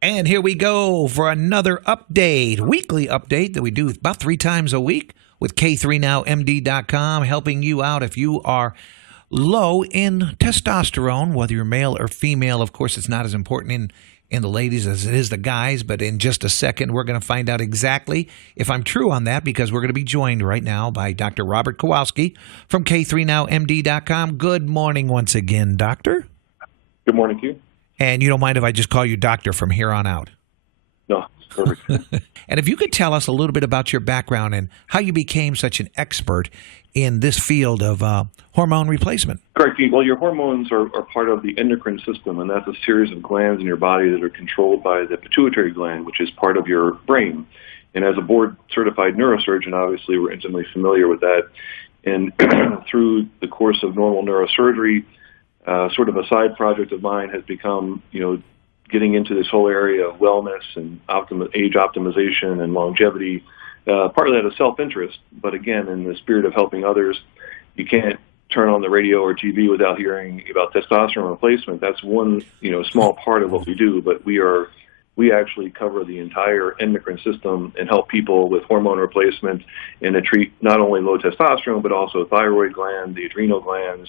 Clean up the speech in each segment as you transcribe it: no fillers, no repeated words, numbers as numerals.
And here we go for another update, weekly update that we do about 3 times a week with K3NowMD.com, helping you out if you are low in testosterone, whether you're male or female. Of course, it's not as important in the ladies as it is the guys, but in just a second, we're going to find out exactly if I'm true on that, because we're going to be joined right now by Dr. Robert Kowalski from K3NowMD.com. Good morning once again, Doctor. Good morning to you. And you don't mind if I just call you doctor from here on out? No, perfect. And if you could tell us a little bit about your background and how you became such an expert in this field of hormone replacement. Correct. Well, your hormones are part of the endocrine system, and that's a series of glands in your body that are controlled by the pituitary gland, which is part of your brain. And as a board-certified neurosurgeon, obviously, we're intimately familiar with that. And through the course of normal neurosurgery, sort of a side project of mine has become, getting into this whole area of wellness and age optimization and longevity. Part of that is self-interest, but again, in the spirit of helping others, you can't turn on the radio or TV without hearing about testosterone replacement. That's one, small part of what we do, but we actually cover the entire endocrine system and help people with hormone replacement and to treat not only low testosterone, but also thyroid gland, the adrenal glands,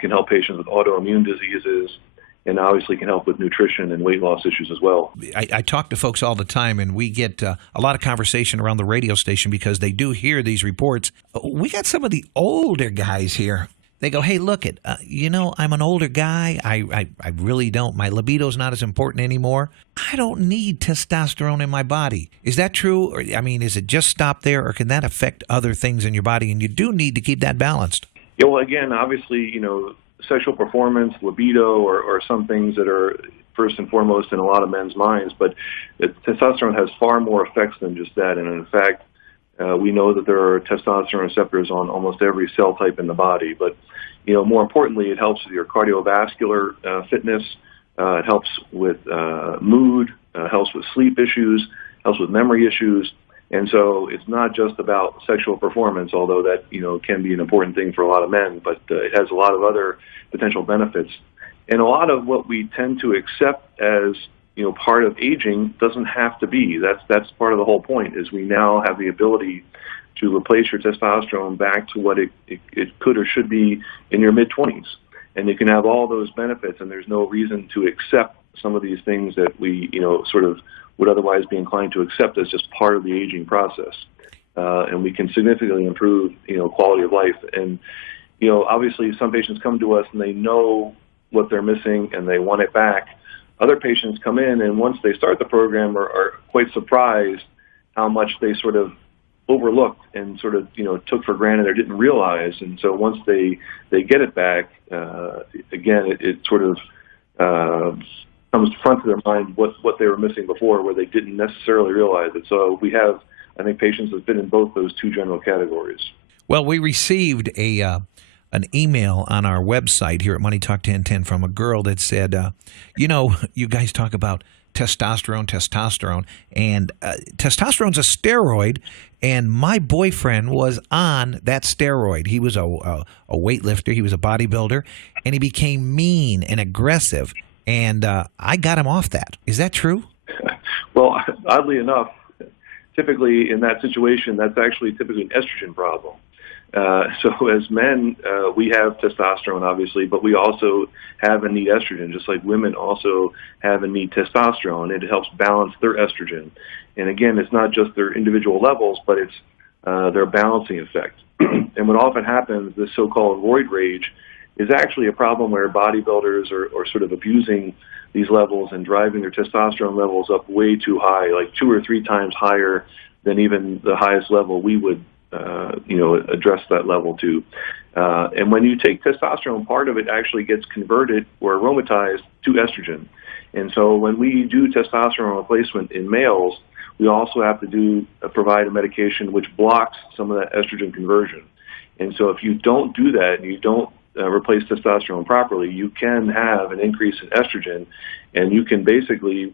can help patients with autoimmune diseases, and obviously can help with nutrition and weight loss issues as well. I talk to folks all the time, and we get a lot of conversation around the radio station because they do hear these reports. We got some of the older guys here. They go, hey, look, I'm an older guy. I really don't. My libido's not as important anymore. I don't need testosterone in my body. Is that true? Or, is it just stop there, or can that affect other things in your body? And you do need to keep that balanced. Yeah, well, again, obviously, sexual performance, libido, or some things that are first and foremost in a lot of men's minds, but testosterone has far more effects than just that. And in fact, we know that there are testosterone receptors on almost every cell type in the body. But, more importantly, it helps with your cardiovascular fitness. It helps with mood, helps with sleep issues, helps with memory issues. And so it's not just about sexual performance, although that, can be an important thing for a lot of men, but it has a lot of other potential benefits. And a lot of what we tend to accept as, part of aging doesn't have to be. That's part of the whole point, is we now have the ability to replace your testosterone back to what it could or should be in your mid-20s. And you can have all those benefits, and there's no reason to accept some of these things that we, sort of would otherwise be inclined to accept as just part of the aging process. And we can significantly improve, quality of life. And, obviously some patients come to us and they know what they're missing and they want it back. Other patients come in and once they start the program are quite surprised how much they sort of overlooked and sort of, took for granted or didn't realize. And so once they get it back, again, it sort of comes front to their mind what they were missing before, where they didn't necessarily realize it. So we have, I think, patients that fit in both those two general categories. Well, we received an email on our website here at Money Talk 1010 from a girl that said, you guys talk about testosterone, and testosterone's a steroid, and my boyfriend was on that steroid. He was a weightlifter, he was a bodybuilder, and he became mean and aggressive. And I got him off that. Is that true? Well, oddly enough, typically in that situation, that's actually typically an estrogen problem. So as men, we have testosterone, obviously, but we also have and need estrogen, just like women also have and need testosterone. It helps balance their estrogen. And again, it's not just their individual levels, but it's their balancing effect. And what often happens, this so-called roid rage, is actually a problem where bodybuilders are sort of abusing these levels and driving their testosterone levels up way too high, like 2 or 3 times higher than even the highest level we would, address that level to. And when you take testosterone, part of it actually gets converted or aromatized to estrogen. And so when we do testosterone replacement in males, we also have to provide a medication which blocks some of that estrogen conversion. And so if you don't do that and you don't replace testosterone properly, you can have an increase in estrogen, and you can basically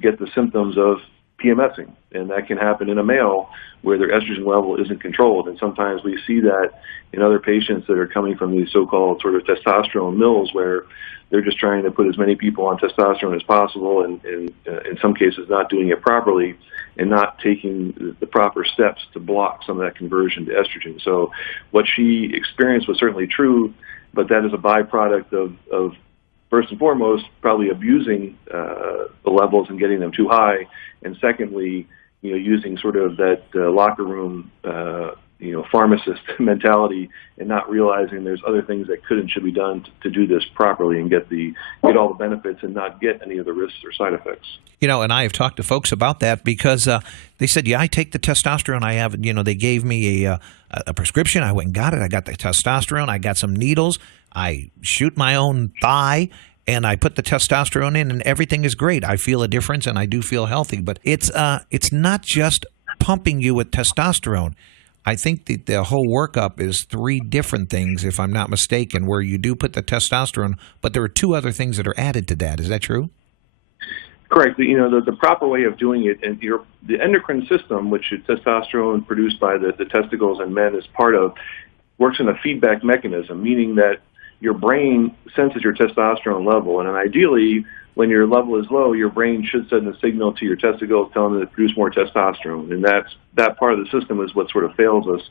get the symptoms of PMSing, and that can happen in a male where their estrogen level isn't controlled. And sometimes we see that in other patients that are coming from these so-called sort of testosterone mills, where they're just trying to put as many people on testosterone as possible, and in some cases not doing it properly and not taking the proper steps to block some of that conversion to estrogen. So what she experienced was certainly true, but that is a byproduct of first and foremost, probably abusing the levels and getting them too high, and secondly, using sort of that locker room, pharmacist mentality, and not realizing there's other things that could and should be done to do this properly and get all the benefits and not get any of the risks or side effects. And I have talked to folks about that because they said, I take the testosterone. I have, they gave me a prescription. I went and got it. I got the testosterone. I got some needles. I shoot my own thigh, and I put the testosterone in, and everything is great. I feel a difference, and I do feel healthy. But it's not just pumping you with testosterone. I think the whole workup is 3 different things, if I'm not mistaken, where you do put the testosterone, but there are 2 other things that are added to that. Is that true? Correct. The proper way of doing it, and the endocrine system, which is testosterone produced by the testicles in men is part of, works in a feedback mechanism, meaning that your brain senses your testosterone level, and ideally, when your level is low, your brain should send a signal to your testicles telling them to produce more testosterone, and that part of the system is what sort of fails us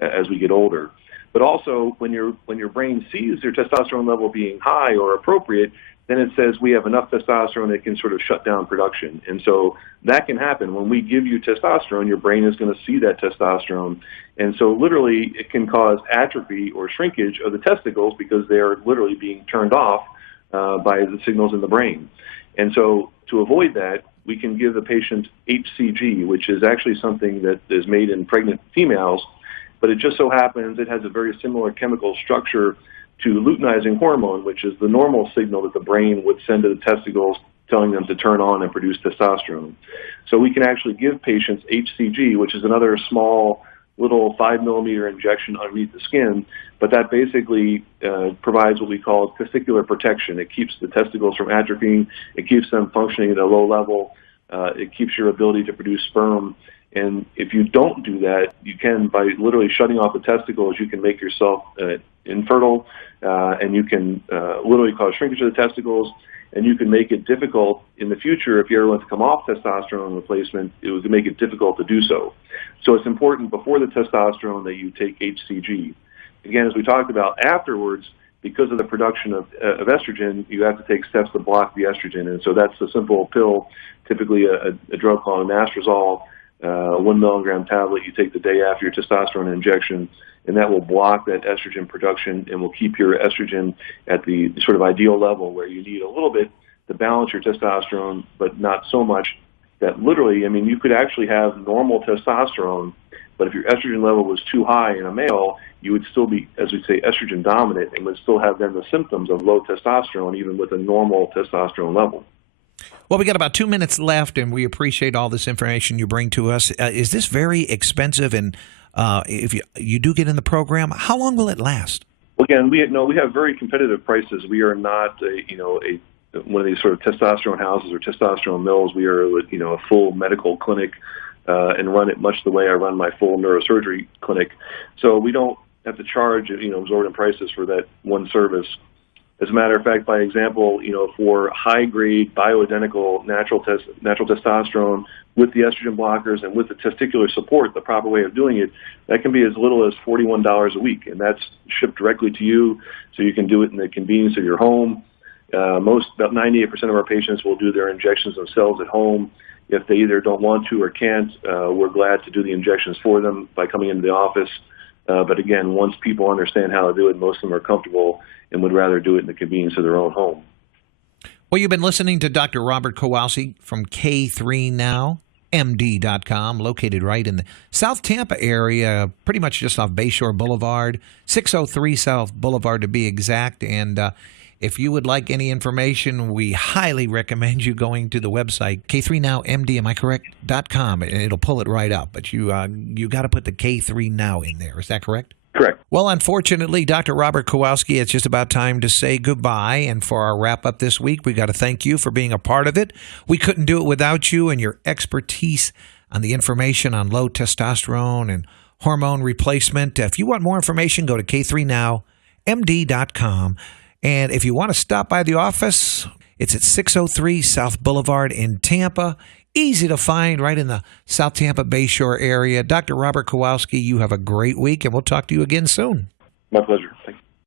as we get older. But also, when your brain sees your testosterone level being high or appropriate, then it says we have enough testosterone that can sort of shut down production. And so that can happen. When we give you testosterone, your brain is going to see that testosterone. And so literally it can cause atrophy or shrinkage of the testicles because they are literally being turned off by the signals in the brain. And so to avoid that, we can give the patient HCG, which is actually something that is made in pregnant females, but it just so happens it has a very similar chemical structure to luteinizing hormone, which is the normal signal that the brain would send to the testicles telling them to turn on and produce testosterone. So we can actually give patients HCG, which is another small little 5-millimeter injection underneath the skin, but that basically provides what we call testicular protection. It keeps the testicles from atrophying. It keeps them functioning at a low level. It keeps your ability to produce sperm. And if you don't do that, you can, by literally shutting off the testicles, you can make yourself infertile, and you can literally cause shrinkage of the testicles, and you can make it difficult in the future if you ever want to come off testosterone replacement. It would make it difficult to do so. So it's important before the testosterone that you take HCG. Again, as we talked about afterwards, because of the production of estrogen, you have to take steps to block the estrogen. And so that's a simple pill, typically a drug called anastrozole, 1 milligram tablet you take the day after your testosterone injection, and that will block that estrogen production and will keep your estrogen at the sort of ideal level where you need a little bit to balance your testosterone, but not so much that literally, you could actually have normal testosterone, but if your estrogen level was too high in a male, you would still be, as we say, estrogen dominant and would still have then the symptoms of low testosterone even with a normal testosterone level. Well, we got about 2 minutes left, and we appreciate all this information you bring to us. Is this very expensive? And if you do get in the program, how long will it last? Well, again, we have very competitive prices. We are not one of these sort of testosterone houses or testosterone mills. We are a full medical clinic and run it much the way I run my full neurosurgery clinic. So we don't have to charge exorbitant prices for that one service. As a matter of fact, by example, for high-grade bioidentical natural testosterone with the estrogen blockers and with the testicular support, the proper way of doing it, that can be as little as $41 a week, and that's shipped directly to you, so you can do it in the convenience of your home. About 98% of our patients will do their injections themselves at home. If they either don't want to or can't, we're glad to do the injections for them by coming into the office. But again, once people understand how to do it, most of them are comfortable and would rather do it in the convenience of their own home. Well, you've been listening to Dr. Robert Kowalski from K3NowMD.com, located right in the South Tampa area, pretty much just off Bayshore Boulevard, 603 South Boulevard to be exact. And if you would like any information, we highly recommend you going to the website, K3NowMD, am I correct, .com, and it'll pull it right up. But you got to put the K3 Now in there. Is that correct? Correct. Well, unfortunately, Dr. Robert Kowalski, it's just about time to say goodbye. And for our wrap up this week, we got to thank you for being a part of it. We couldn't do it without you and your expertise on the information on low testosterone and hormone replacement. If you want more information, go to k3nowmd.com. And if you want to stop by the office, it's at 603 South Boulevard in Tampa. Easy to find right in the South Tampa Bayshore area. Dr. Robert Kowalski, you have a great week, and we'll talk to you again soon. My pleasure.